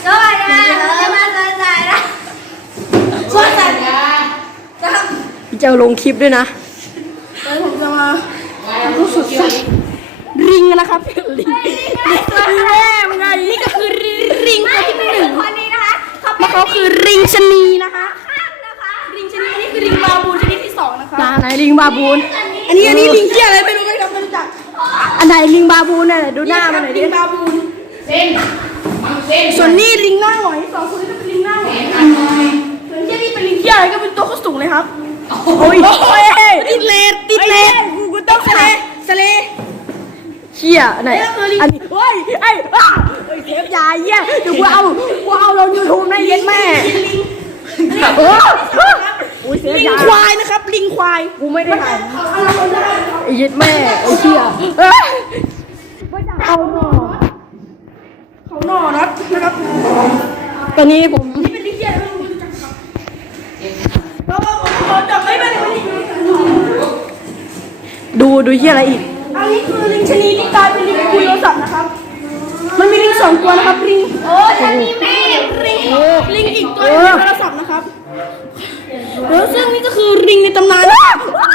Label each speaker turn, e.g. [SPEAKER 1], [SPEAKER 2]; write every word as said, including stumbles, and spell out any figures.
[SPEAKER 1] สวัสดีค่ะจะมาสนใจนะสวัสดีนะครับ
[SPEAKER 2] จะเอาลงคลิปด้วยนะ
[SPEAKER 1] เดี๋ยวผมจะมารู้สึกริงนะครับริงนี่แม่ไงนี่ก็คือริงตัวที่หนึ่งคนนี้นะคะแล้วเขาคือริงชนีนะคะข้างนะคะริงชนีนี่คือริงบาบูชนิดที่สองนะคะ
[SPEAKER 2] ตาไหนลิงบาบูน
[SPEAKER 1] อันนี้อันนี้ลิงเกี้ยอะไรไม่รู้ไม่ครับไม่รู้จัก
[SPEAKER 2] อันไหนลิงบาบูนเนี่ยดูหน้ามันหน่อยดิ
[SPEAKER 1] ลิงบาบูนส่วนนี้ลิงหน้าหงอยสองคนนี้ก็เป็นลิงหน้าหงอยส่วนเกี้ยนี่เป็นลิงเกี้ยอะไรก็เป็นตัวเขาสูงเลยครับ
[SPEAKER 2] โอ้ย
[SPEAKER 1] โอ้ยติดเลดติดเลดกูกูต้องสเลสเล
[SPEAKER 2] เชี่ยอันไหนอันนี้เฮ้ยไอ้บ้าเฮ้ยเทปยาเยี่ยเดี๋ยวกูเอากูเอาลงยูทูบนะเย็นแม่โอ้โอ้ยเทป
[SPEAKER 1] ลิง
[SPEAKER 2] ยา
[SPEAKER 1] ควายนะครับลิงควาย
[SPEAKER 2] กูไม่ได้ทำไอ้เย็ดแม่ไอ้เชี่ยเอ้ยเอาหน่อ
[SPEAKER 1] เขาหน่อน็อตนะครับ
[SPEAKER 2] ตอนนี้ผม
[SPEAKER 1] นี่เป็นลิงเกี้ยไม่รู้จักครับแล้วก็ผมขอจับไม่เป็นลิง
[SPEAKER 2] ดูดูเชี่ยอะไรอีก
[SPEAKER 1] อันนี้คือลิงชนีที่กลายเป็นลิงคุยโทรศัพท์นะครับมันมีลิงสองตัวนะครับลิงโอ้ชนีแม่ลิงลิงอีกตัวนึงเป็นโทรศัพท์นะครับแล้วซึ่งนี่ก็คือลิงในตำนาน